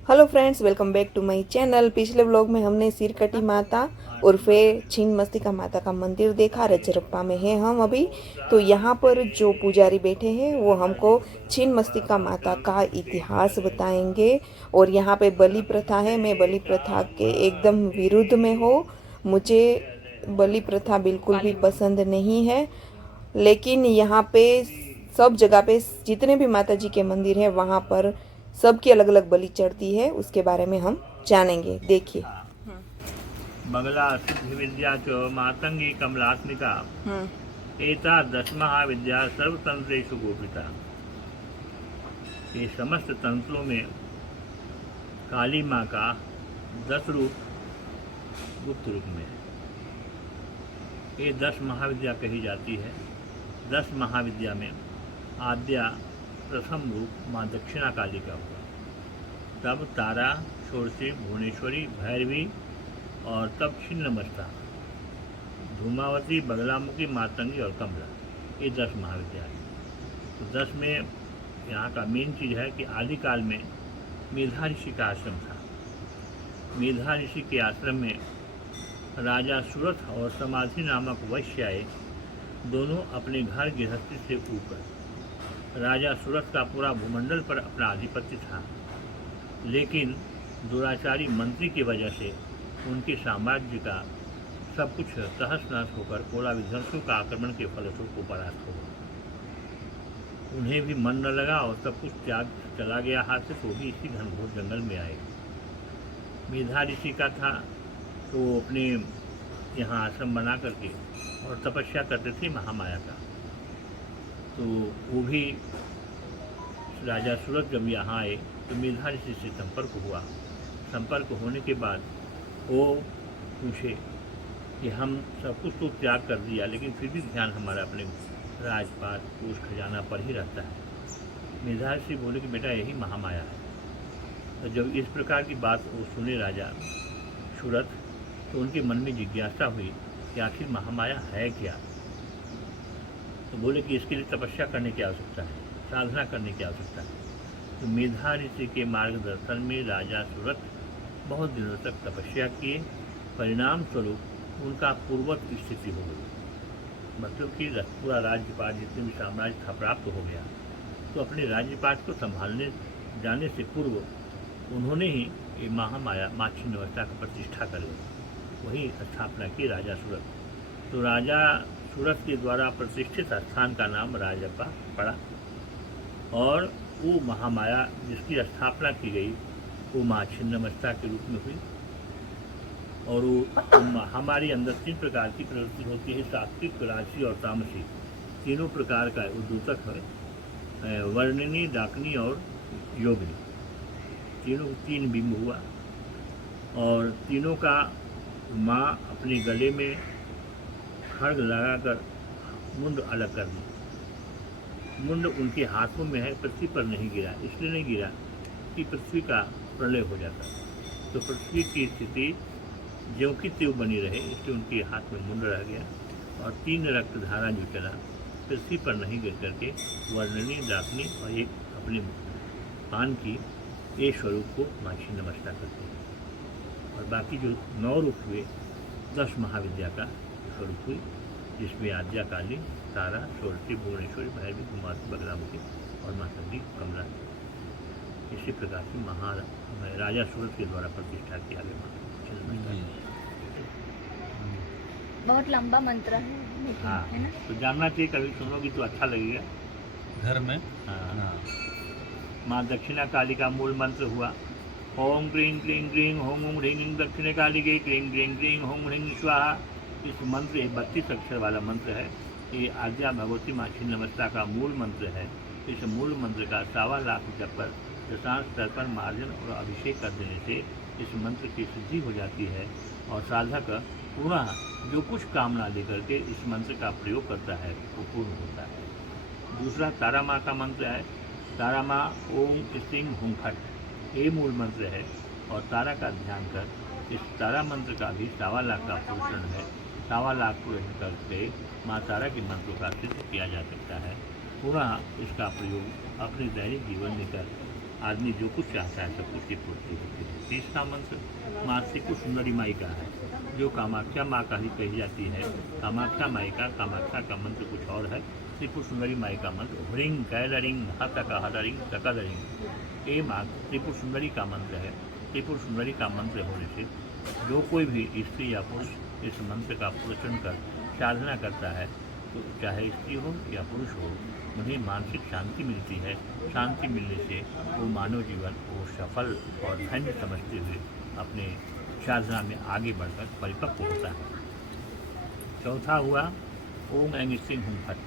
Hello friends, welcome back to my channel. पिछले vlog में हमने सिरकटी माता उर्फे छिन्नमस्तिका माता का मंदिर देखा। रजरप्पा में है हम अभी। तो यहाँ पर जो पुजारी बैठे हैं वो हमको छिन्नमस्तिका माता का इतिहास बताएंगे। और यहाँ पे बलि प्रथा है। मैं बलि प्रथा के एकदम विरुद्ध में हूँ। मुझे बलि प्रथा बिल्कुल भी पसंद नहीं है। लेकिन यहाँ पे सब जगह पे जितने भी माता जी के मंदिर है वहाँ पर सबकी अलग अलग बलि चढ़ती है। उसके बारे में हम जानेंगे। देखिए। बगला सिद्ध विद्या च मातंगी कमलात्मिका एता दशमहा विद्या सर्वतंत्रेषु गोपिता। ये समस्त तंत्रों में काली माँ का 10 रूप गुप्त रूप में है। ये 10 महाविद्या कही जाती है। 10 महाविद्या में आद्या प्रथम रूप माँ दक्षिणा काली का हुआ, तब तारा, षोडशी, भुवनेश्वरी, भैरवी और तब छिन्नमस्ता, धूमावती, बगलामुखी, मातंगी और कमला। ये 10 महाविद्या है। तो 10 में यहाँ का मेन चीज़ है कि आदिकाल में मेधा ऋषि का आश्रम था। मेधा ऋषि के आश्रम में राजा सुरथ और समाधि नामक वैश्य आए, दोनों अपने घर गृहस्थी से ऊपर। राजा सुरथ का पूरा भूमंडल पर अपना आधिपत्य था, लेकिन दुराचारी मंत्री की वजह से उनके साम्राज्य का सब कुछ तहस नहस होकर कोला विध्वंसों का आक्रमण के फलस्वरूप को परास्त हो गया। उन्हें भी मन न लगा और सब कुछ त्याग चला गया हाथ से। तो भी इसी घनघोर जंगल में आए। मेधा ऋषि का था तो वो अपने यहाँ आश्रम बना करके और तपस्या करते थे महामाया का। तो वो भी राजा सूरज जब यहाँ आए तो मेधा ऋषि से संपर्क हुआ। संपर्क होने के बाद वो पूछे कि हम सब कुछ तो त्याग कर दिया, लेकिन फिर भी ध्यान हमारा अपने राजपाट कोष खजाना पर ही रहता है। मेधा ऋषि बोले कि बेटा यही महामाया है। तो जब इस प्रकार की बात वो सुने राजा सूरथ, तो उनके मन में जिज्ञासा हुई कि आखिर महामाया है क्या। तो बोले कि इसके लिए तपस्या करने की आवश्यकता है, साधना करने की आवश्यकता है। तो मेधा ऋषि के मार्गदर्शन में राजा सूरथ बहुत दिनों तक तपस्या किए। परिणाम स्वरूप उनका पूर्वत स्थिति हो गई, मतलब कि पूरा राज्यपाट जितने भी साम्राज्य था प्राप्त हो गया। तो अपने राज्यपाट को संभालने जाने से पूर्व उन्होंने ही ये महामाया माँ छिन्नमस्ता का प्रतिष्ठा कर वही स्थापना की राजा सूरथ। तो राजा सूरथ के द्वारा प्रतिष्ठित स्थान का नाम राजप्पा पड़ा, और वो महामाया जिसकी स्थापना की गई वो माँ छिन्नमस्ता के रूप में हुई। और वो हमारे अंदर 3 प्रकार की प्रवृत्ति होती है, सात्विक, राजसी और तामसी। तीनों प्रकार का उद्योतक है, वर्णिनी, डाकनी और योगिनी। तीनों 3 बिंब हुआ, और तीनों का माँ अपने गले में खड्ग लगाकर मुंड अलग कर दी। मुंड उनके हाथों में है, पृथ्वी पर नहीं गिरा। इसलिए नहीं गिरा कि पृथ्वी का प्रलय हो जाता, तो पृथ्वी की स्थिति ज्यों की त्यों बनी रहे, इसलिए उनके हाथ में मुंड रह गया। और 3 रक्त धारा जो चला पृथ्वी पर नहीं गिर करके वर्णनी, डाकनी और एक अपने पान की, ये स्वरूप को माँ छिन्नमस्ता करते हैं। और बाकी जो 9 रूप हुए 10 महाविद्या का स्वरूप हुई, जिसमें आद्या काली, तारा, षोडशी, भुवनेश्वरी, भैरवी, धूमावती, बगलामुखी और मातंगी, कमला। इसी प्रकार की राजा सूरत के द्वारा प्रतिष्ठा किया गया माँ छिन्नमस्ता। बहुत लंबा मंत्र है, लेकिन हाँ, है ना। तो जानना चाहिए, कभी सुनोगी तो अच्छा लगेगा। घर में। हाँ। माँ दक्षिणा काली का मूल मंत्र हुआ ओम क्रीं क्रीं क्रीं होम ओम ह्रीं दक्षिणे काली के क्रीं क्रीं क्रीं होम ह्रीं स्वाहा। इस मंत्र ये 32 अक्षर वाला मंत्र है। ये आद्या भगवती माँ छिन्नमस्ता का मूल मंत्र है। इस मूल मंत्र का 1.25 लाख जप पर दशांश स्तर पर मार्जन और अभिषेक कर देने से इस मंत्र की सिद्धि हो जाती है, और साधक पुनः जो कुछ कामना लेकर के इस मंत्र का प्रयोग करता है वो पूर्ण होता है। दूसरा तारा माँ का मंत्र है। तारा माँ ओम स्टिंग हुं फट, ये मूल मंत्र है। और तारा का ध्यान कर इस तारा मंत्र का भी 1.25 लाख का पोषण है। 1.25 लाख पोषण करके माँ तारा के मंत्रों का सिद्ध किया जा सकता है। पुनः इसका प्रयोग अपने दैनिक जीवन में कर आदमी जो कुछ चाहता है सब कुछ की पूर्ति होती है। तीसरा मंत्र माँ त्रिपुर सुंदरी माई का है, जो कामाख्या माँ का ही कही जाती है। कामाख्या माई का, कामाख्या का मंत्र कुछ और है, त्रिपुर सुंदरी माई का मंत्र ह्रीं कैलरिंग हतक हदरिंग सकदरिंग, ये माँ त्रिपुर सुंदरी का मंत्र है। त्रिपुर सुंदरी का मंत्र होने से जो कोई भी स्त्री या पुरुष इस मंत्र का उच्चारण कर साधना करता है, तो चाहे स्त्री हो या पुरुष हो, उन्हें मानसिक शांति मिलती है। शांति मिलने से वो मानव जीवन को सफल और धन्य समझते हुए अपने साधना में आगे बढ़कर परिपक्व होता है। चौथा हुआ ओम ऐंग स्त्रीं हुं फट,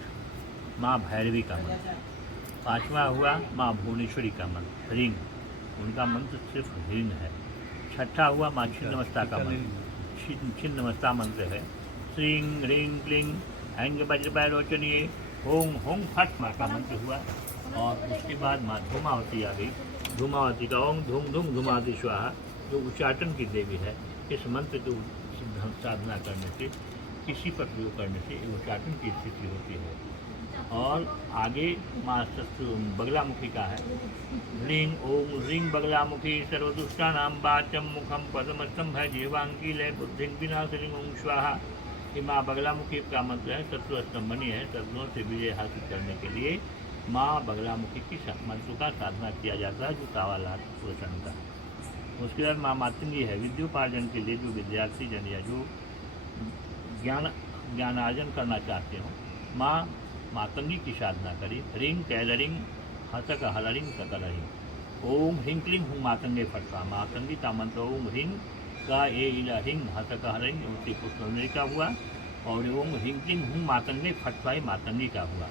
माँ भैरवी का मंत्र। पांचवा हुआ माँ भुवनेश्वरी का मंत्र ह्रीं, उनका मंत्र सिर्फ ह्रीं है। छठा हुआ माँ छिन्नमस्ता का मंत्र, छिन्नमस्ता मंत्र है श्रीं ह्रीं क्लीं ऐंग वज्रवैरोचनीय ओम हों फट माँ का मंत्र हुआ। और उसके बाद माँ धूमावती आ गई। धूमावती का ओम धूम धूम धूमावती स्वाहा, जो उच्चाटन की देवी है। इस मंत्र को साधना करने से, किसी पर प्रयोग करने से उच्चाटन की स्थिति होती है। और आगे माँ शत्रु बगलामुखी का है ह्रीं ओम ह्रीं बगलामुखी सर्वदुष्टानां वाचं मुखम पदमस्तम है जीवांगी लय बुद्धिं विनाशिनी ओम स्वाहा। ये माँ बगलामुखी का मंत्र है, शत्रु स्तंभनी है। शत्रुओं से विजय हासिल करने के लिए माँ बगलामुखी की मंत्र का साधना किया जाता है, जो सावा लाख पुरुषन का है। उसके बाद माँ मातंगी है, विद्योपार्जन के लिए जो विद्यार्थी जन या जो ज्ञानार्जन करना चाहते हो, माँ मातंगी की साधना करें। ह्रीं कैलरिंग हतक हलरिंग सकलरिंग ओम ह्रीं क्लीं हुं मातंगे फटवा। मातंगी का मंत्र ओम ह्रीं का ए इला हिंग हतक हरिंग त्रिपुर सुंदरी का हुआ, और ओम ह्रीं क्लीं हुं मातंगे फटवाई मातंगी का हुआ।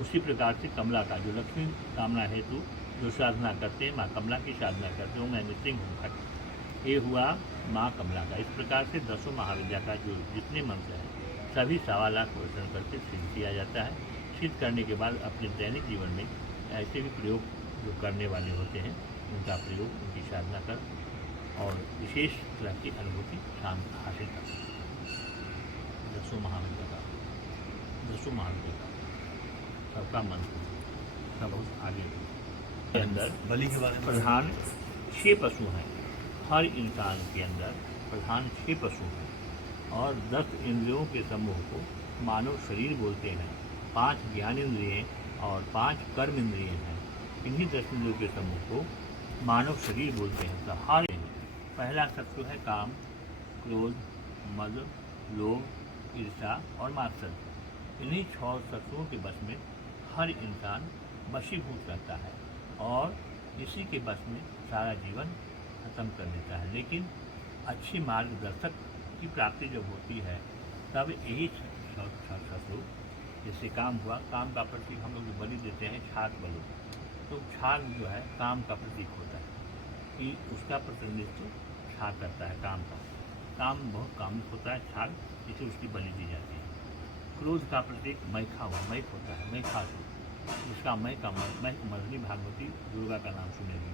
उसी प्रकार से कमला का, जो लक्ष्मी कामना हेतु जो साधना करते हैं, माँ कमला की साधना करते हैं, ओम ऐंग स्त्रीं हुं फट, ये हुआ माँ कमला का। इस प्रकार से 10 महाविद्या का जो जितने मंत्र हैं सभी 1.25 लाख वर्षण करके सिद्ध किया जाता है। सिद्ध करने के बाद अपने दैनिक जीवन में ऐसे भी प्रयोग जो करने वाले होते हैं, उनका प्रयोग, उनकी साधना कर और विशेष तरह की अनुभूति हासिल कर। 10 महाविद्या का, 10 महाविद्या का सबका मंत्र सब आगे के अंदर बलि के बारे में प्रधान 6 पशु हैं। हर इंसान के अंदर प्रधान 6 पशु हैं, और 10 इंद्रियों के समूह को मानव शरीर बोलते हैं। 5 ज्ञानेंद्रिय और 5 कर्म इंद्रिय हैं। इन्हीं 10 इंद्रियों के समूह को मानव शरीर बोलते हैं। तो हर पहला शत्रु है काम, क्रोध, मद, लोभ, ईर्ष्या और मात्सर्य। इन्हीं 6 शत्रुओं के वश में हर इंसान वशीभूत रहता है, और इसी के वश में सारा जीवन खत्म कर देता है। लेकिन अच्छी मार्गदर्शक की प्राप्ति जब होती है, तब यही शत्रु, जैसे काम हुआ, काम का प्रतीक हम लोग बलि देते हैं छाग बलि, तो छाग जो है काम का प्रतीक होता है, कि उसका प्रतिनिधित्व छाग करता है। काम का, काम बहुत कामुक होता है छाग, इसे उसकी बलि दी जाती है। क्रोध का प्रतीक मैखा हुआ, मैख होता है, मैखासुर, उसका मै का मैख मधुनी भागवती दुर्गा का नाम सुनेंगे,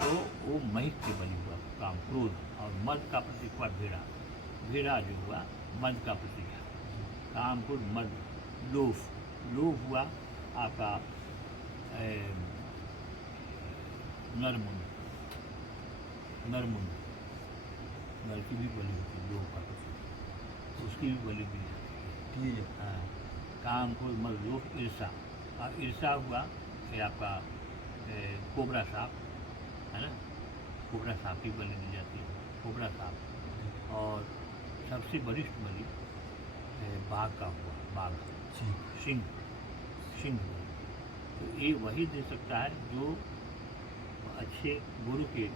तो वो मैख के बलि हुआ काम, क्रोध। और मद का प्रतीक हुआ भेड़ा, भेड़ा जो हुआ मद का प्रतीक है। काम, क्रोध, मद, लोभ, लोभ हुआ आपका नरमुंड, नरमुंड, नर की भी बलि होती है, लोभ का प्रतीक, उसकी भी बलि दी जाती है। हाँ, काम, क्रोध, मद, लोभ, ईर्षा। और ईर्षा हुआ ये आपका कोबरा सांप है ना, कोबरा सांप की बलि दी जाती है, कोबरा सांप। और सबसे वरिष्ठ बलि बाघ का हुआ, बाघ, सिंह, सिंह। तो ये वही दे सकता है जो अच्छे गुरु के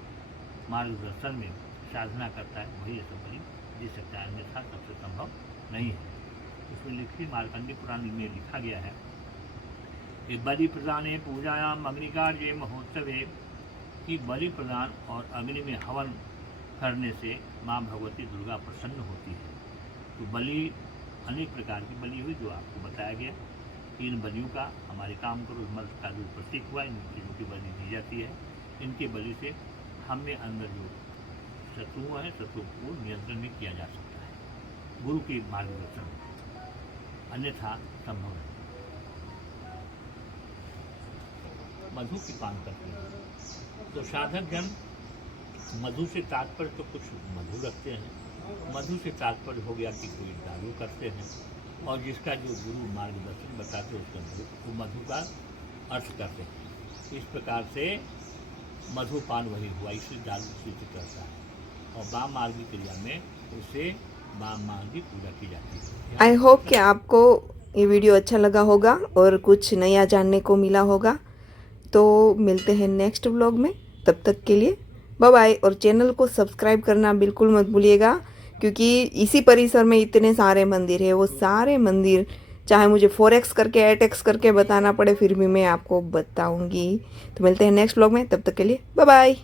मार्गदर्शन में साधना करता है, वही ऐसा बलि दे सकता है, अन्यथा सबसे संभव नहीं है। इसमें लिखी मार्कंडेय पुराण में लिखा गया है कि बलि प्रदाने पूजायाम अग्निकार्ये महोत्सवे, कि बलि प्रदान और अग्नि में हवन करने से माँ भगवती दुर्गा प्रसन्न होती है। तो बलि अनेक प्रकार की बलि हुई, जो आपको बताया गया। 3 बलियों का, हमारे काम क्रोध मद का जो प्रतीक हुआ, इन चीज़ों की बलि दी जाती है। इनके बलि से हम में अंदर जो शत्रु है, शत्रु को नियंत्रण में किया जा सकता है गुरु के मार्गदर्शन में, अन्यथा संभव है। मधु की पान करते हैं। तो साधक जन मधु से तात्पर्य तो कुछ मधु रखते हैं, मधु से तात्पर्य हो गया कि कोई दारू करते हैं, और जिसका जो गुरु मार्गदर्शन बताते हैं उसका वो मधु का अर्थ करते हैं। इस प्रकार से मधुपान वही हुआ, इसलिए दारू सिद्ध करता है। और वाम मार्गी क्रिया में उससे वाम मार्गी पूजा की जाती है। आई होप कि आपको ये वीडियो अच्छा लगा होगा और कुछ नया जानने को मिला होगा। तो मिलते हैं नेक्स्ट व्लॉग में, तब तक के लिए बाय बाय। और चैनल को सब्सक्राइब करना बिल्कुल मत भूलिएगा, क्योंकि इसी परिसर में इतने सारे मंदिर है, वो सारे मंदिर चाहे मुझे 4x करके 8x करके बताना पड़े फिर भी मैं आपको बताऊंगी। तो मिलते हैं नेक्स्ट व्लॉग में, तब तक के लिए बाय बाय।